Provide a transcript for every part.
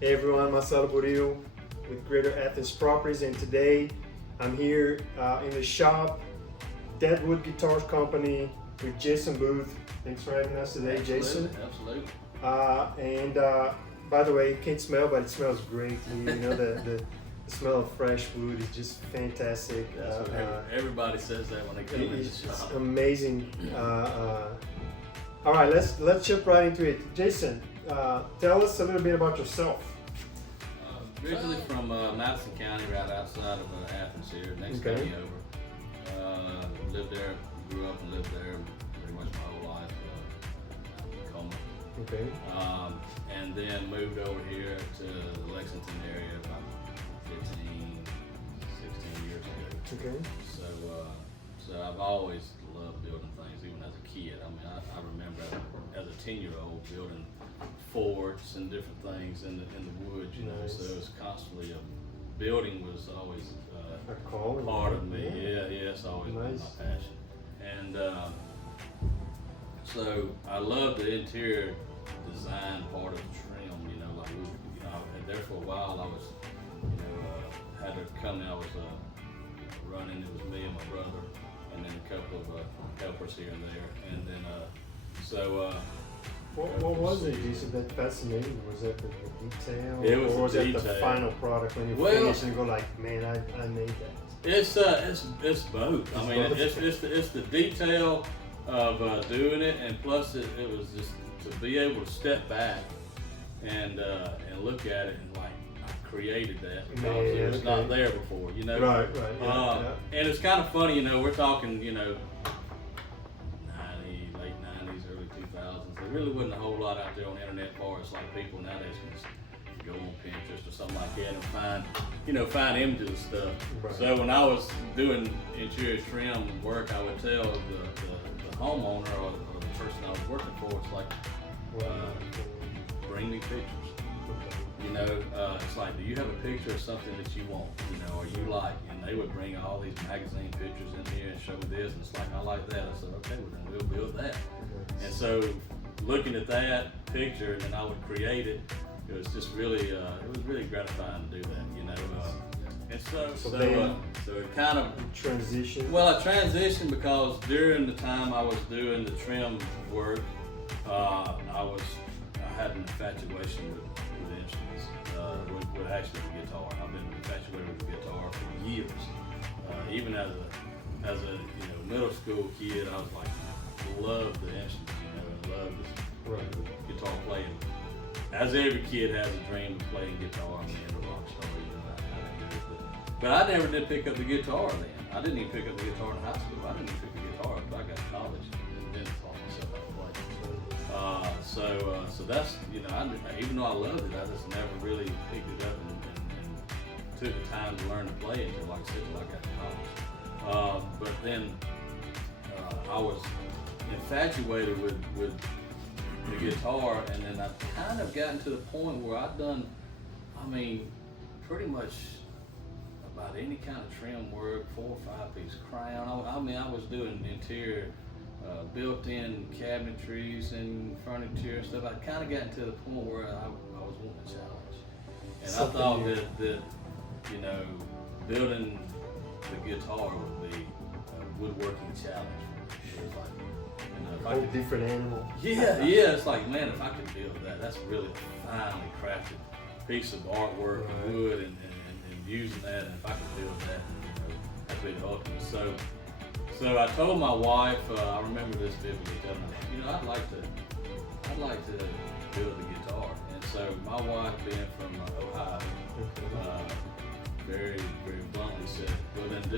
Hey everyone, Marcelo Buril with Greater Athens Properties, and today I'm here in the shop, Deadwood Guitar Company, with Jason Booth. Thanks for having us today, Jason. Absolutely. By the way, you can't smell, but it smells great. You know, the smell of fresh wood is just fantastic. That's what everybody says that when they come in the It's shop. amazing. All right, let's jump right into it. Jason, tell us a little bit about yourself. Originally from Madison County, right outside of Athens here, next county over. Lived there, grew up and lived there pretty much my whole life. Okay. And then moved over here to the Lexington area about 15, 16 years ago. Okay. So I've always loved building things, even as a kid. I mean, I remember as a 10-year-old building forts and different things in the woods, you know. Nice. So it was constantly building was always A calling. part of me. Yeah, it's always been Nice. my passion. And so I love the interior design part of the trim. You know, like there for a while I was, had a company I was running. It was me and my brother, and then a couple of helpers here and there. And then What was it, Jason, that fascinated? Was that the detail? It was or the was it the detail. final product when you finish and go like, man, I made that? It's both. I mean, both. it's the detail of doing it, and plus it was just to be able to step back and look at it and like I created that because it was not there before, you know. Right. Yeah. And it's kind of funny, we're talking, late 90s, early 2000s. There really wasn't a whole lot out there on the internet for us like people nowadays can just go on Pinterest or something like that and find images of stuff. Right. So when I was doing interior trim work, I would tell the homeowner or the person I was working for, it's like, bring me pictures. It's like, do you have a picture of something that you want, or you like? And they would bring all these magazine pictures in here and show me this, and it's like, I like that. I said, okay, well then we'll build that. And so looking at that picture, and then I would create it. It was just really, it was really gratifying to do that, And so it kind of transition. Well, I transitioned because during the time I was doing the trim work, I had an infatuation with instruments, with actually the guitar. I've been infatuated with the guitar for years. Even as a middle school kid, I was like, loved the instruments, loved the guitar playing. As every kid has a dream of playing guitar and being a rock star, but I never did pick up the guitar then. I didn't even pick up the guitar in high school. I didn't even pick the guitar until I got to college and then taught myself how to play. So that's, even though I loved it, I just never really picked it up and took the time to learn to play until, like I said, until I got to college. But then I was infatuated with the guitar, and then I've kind of gotten to the point where I've done, pretty much about any kind of trim work, 4 or 5 piece crown. I was doing interior, built-in cabinetries and furniture and stuff. I kind of gotten to the point where I was wanting a challenge, and I thought that building the guitar would be a woodworking challenge. It was like, a whole different animal. Yeah, it's like, man, if I could build that, that's really a finely crafted piece of artwork and wood and using that, and if I could build that, that'd be the ultimate. So I told my wife, I remember this vividly, telling her, I'd like to build the guitar. And so my wife, being from Ohio, very, very bluntly said, well then do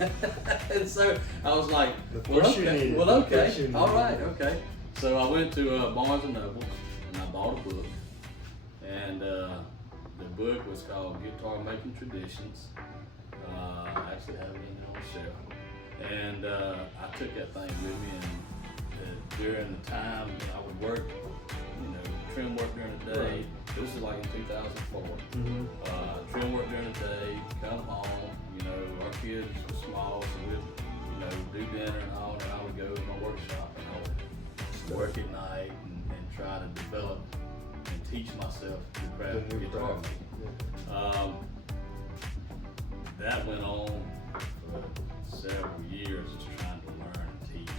it. And so I was like, well, okay, all right, okay. So I went to Barnes and Noble and I bought a book, and the book was called Guitar Making Traditions. I actually have it in there on the shelf, and I took that thing with me, and during the time I would work, trim work during the day. This is like in 2004. Trim work during the day, come home. Our kids were small, so we'd, do dinner and all, and I would go to my workshop and I would work at night and try to develop and teach myself the craft The new guitar. craft. That went on for several years, just trying to learn and teach.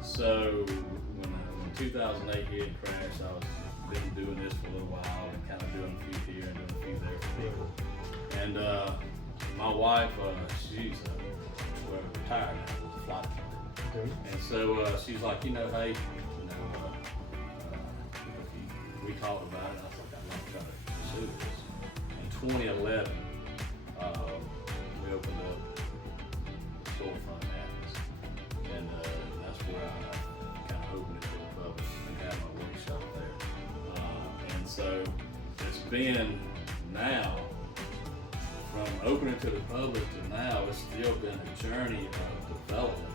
So when 2008 hit and crashed, I was been doing this for a little while and kind of doing a few here and doing a few there for people. And my wife, she's retired now, was a flight attendant. Okay. And so she's like, hey, we talked about it. I was like, I'm gonna try to pursue this. In 2011, we opened up the storefront in Athens, and that's where I kind of opened it to the public and had my workshop there. And so it's been now, from opening to the public to now, it's still been a journey of development.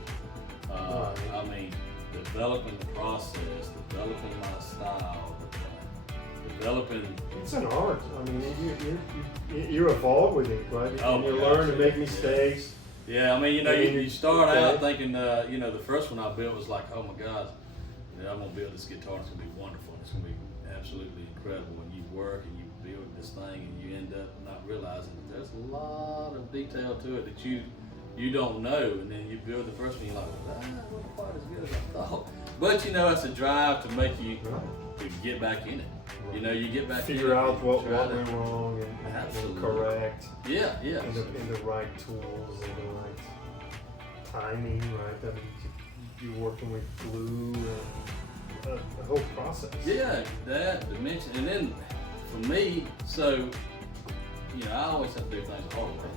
I mean, developing the process, developing my style, developing. It's an art. I mean, you evolve with it, right? Oh, and you my learn gosh, to make yeah. mistakes. Yeah, I mean, I mean, you start okay. out thinking, the first one I built was like, oh my God, I'm gonna build this guitar. It's gonna be wonderful. It's gonna be absolutely incredible. And you work and you build this thing, and you end up not realizing that there's a lot of detail to it that you don't know. And then you build the first one, you're like, it wasn't quite as good as I thought. But it's a drive to make you to get back in it. You get back in it. Figure out what try went wrong and Absolutely. correct. Yeah. And the right tools and the right timing, right? I mean, you're working with glue and the whole process. Yeah, that dimension, and then for me, so I always have to do things the hard way.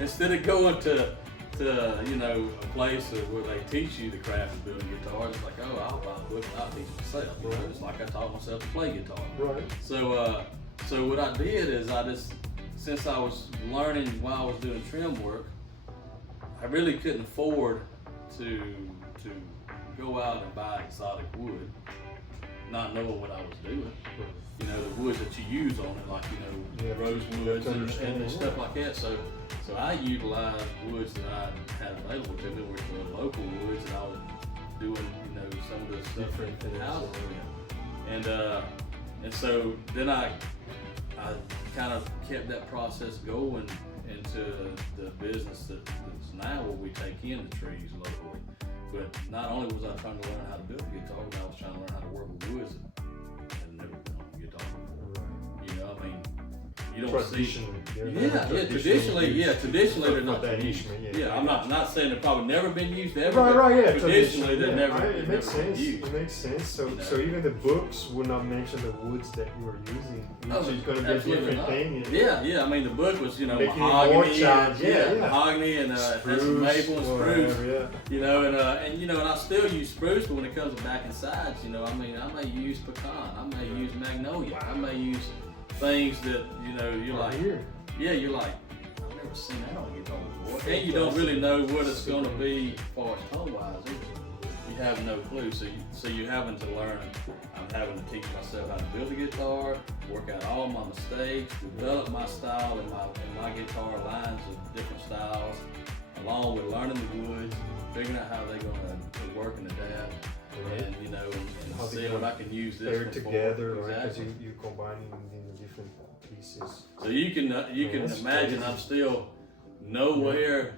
Instead of going to a place where they teach you the craft of building guitars, it's like, oh, I'll teach myself. Right. It's like I taught myself to play guitar. Right. So what I did is since I was learning while I was doing trim work, I really couldn't afford to go out and buy exotic wood, not knowing what I was doing. The woods that you use on it, like rosewoods and stuff like that. So I utilized woods that I had available to me, which were local woods, and I was doing some of the stuff Different in things, houses. And so then I kind of kept that process going into the business that's now where we take in the trees locally. But not only was I trying to learn how to build a guitar, but I was trying to learn how to work with woods that had never been on a guitar before. I mean, you don't see. Traditionally they're not that used. instrument, I'm not saying they've probably never been used ever. Right. Traditionally, they've never. It makes sense. Used. It makes sense. So even the books would not mention the woods that you are using, which is going to be a different thing. Yeah. I mean, the book was Making it more mahogany, challenging. mahogany and Spruce, maple and spruce. whatever, And I still use spruce, but when it comes to back and sides, I may use pecan, I may use magnolia, I may use things that you're like, you're like, I've never seen that on a guitar before, and you don't really know what it's going to be as far as tone wise. You have no clue, so you're having to learn. I'm having to teach myself how to build a guitar, work out all my mistakes, develop my style in my guitar lines of different styles, along with learning the woods, figuring out how they're going to work and adapt, and and see what I can use this they're one together, for. right? Because Exactly. you're combining the different pieces. So you can that's imagine crazy. I'm still nowhere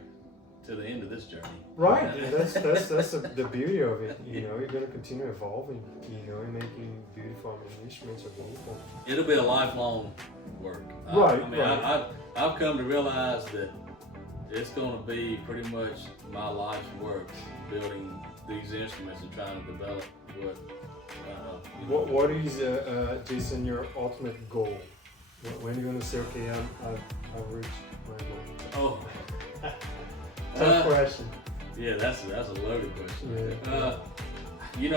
to the end of this journey. Right, and that's the beauty of it. You're gonna continue evolving. And making beautiful instruments are beautiful. It'll be a lifelong work. Right, I mean, right. I've come to realize that it's going to be pretty much my life's work building these instruments and trying to develop What is Jason, your ultimate goal? When are you gonna say, okay, I've reached my goal? Oh, Tough question. yeah, that's a loaded question. Yeah.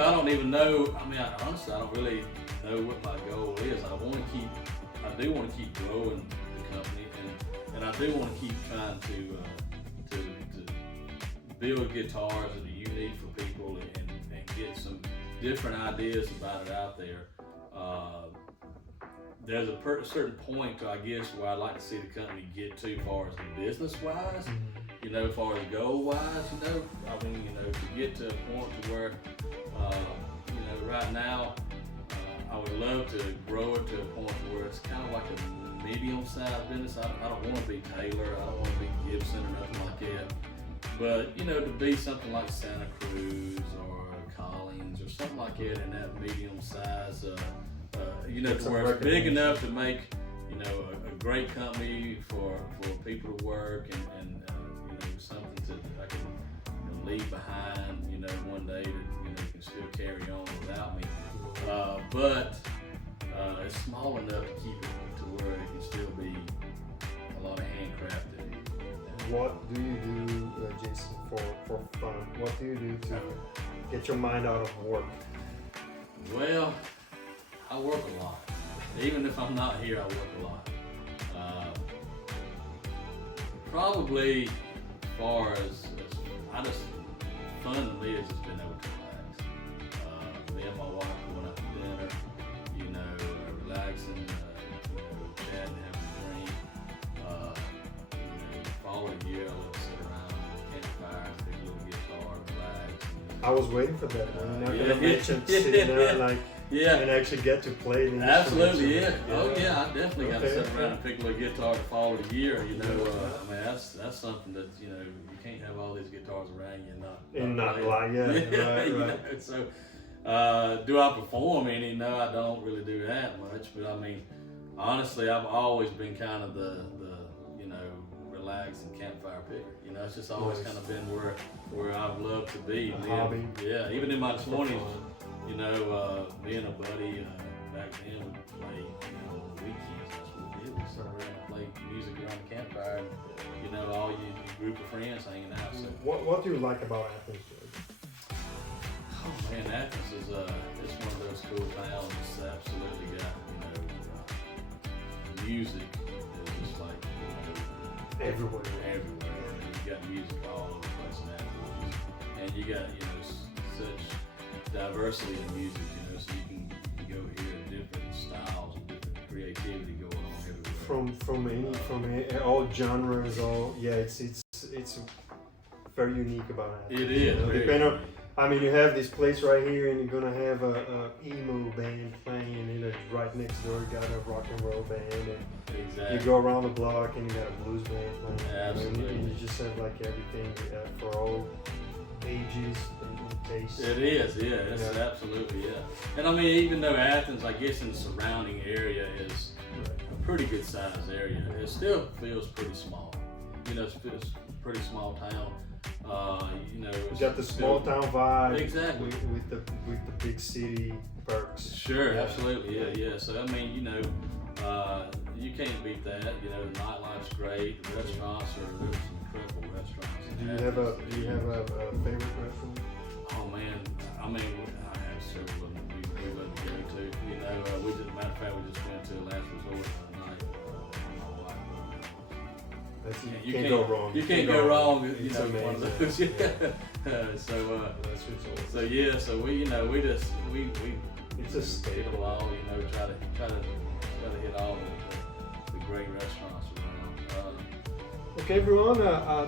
I don't even know. I mean, honestly, I don't really know what my goal is. I do want to keep growing the company, and I do want to keep trying to build guitars that are unique for people and get some different ideas about it out there. There's a certain point, I guess, where I'd like to see the company get to as far as the business-wise, as far as goal-wise, I mean, to get to a point to where, right now, I would love to grow it to a point where it's kind of like a medium-sized business. I don't want to be Taylor, I don't want to be Gibson or nothing like that. But you know, to be something like Santa Cruz or Collins or something like that in that medium size, you know, to where it's big enough to make, you know, a great company for people to work and you know, something to I can, you know, leave behind, you know, one day that, you know, can still carry on without me. But it's small enough to keep it to where it can still be a lot of handcrafted. What do you do, Jason, for fun? What do you do to get your mind out of work? Well, I work a lot. Even if I'm not here, I work a lot. Probably as far as fun to me is just being able to relax. Me and my wife going out to dinner, you know, relaxing, you know, chatting, having a drink. You know, fall of the year, I love to sit around the campfire, pick a little guitar, relax. I was waiting for that. You're not gonna Yeah. mention sitting there like Yeah. and actually get to play the Absolutely, yeah. instruments. Oh yeah, I definitely got to Okay, sit around okay. and pick a little guitar to fall of the year. You know, I mean that's something that, you know, you can't have all these guitars around you and not And not play. like, yeah, right, You right. know, so, do I perform any? No, I don't really do that much. But I mean, honestly, I've always been kind of the you know, relaxed and campfire picker. You know, it's just always Nice. kind of been where I've loved to be. A Then, hobby. Yeah, even in my Just for 20s. fun. You know, me and a buddy back then would play, you know, on the weekends. That's what we did. We sat around and play music around the campfire, and, you know, all your group of friends hanging out. So, What do you like about Athens, George? oh man, Athens is it's one of those cool towns. It's absolutely got, you know, music is just like, you know, Everywhere. everywhere. You got music all over the place in Athens, and you got, you know, such diversity in music, you know, so you can go hear different styles and different creativity going on everywhere. From all genres, all it's very unique about Athens. It is. You know, very depending on, unique. I mean, you have this place right here, and you're gonna have a emo band playing, and you know, right next door you got a rock and roll band, and Exactly. you go around the block and you got a blues band playing. Absolutely. And you just have like everything for all ages and tastes. It is, yeah, it's Yeah. absolutely, yeah. And I mean, even though Athens, I guess in the surrounding area is a pretty good sized area, it still feels pretty small. You know, it's a pretty small town. You know, You got the small town vibe. Exactly. With the big city perks. Sure, Yeah. absolutely, yeah. So I mean, you know, you can't beat that. You know, the nightlife's great. The restaurants there's some incredible restaurants. in Do you have a Athens. favorite restaurant? Oh man, I mean, I have several of them we love to go to. You know, we just, matter of fact, we just went to Last Resort the other night. My wife. That's, Yeah, you can't go wrong. You can't go wrong. You It's know, one of amazing. those. So, That's what's so yeah, so we, you know, we It's a hit staple. them all. You know, try to hit all the great restaurants around. Okay, everyone.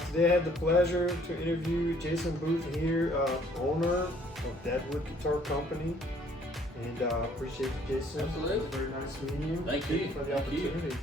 Today I had the pleasure to interview Jason Booth here, owner of Deadwood Guitar Company, and appreciate you, Jason. Absolutely. It was very nice meeting you. Thank you. For the Thank you. opportunity.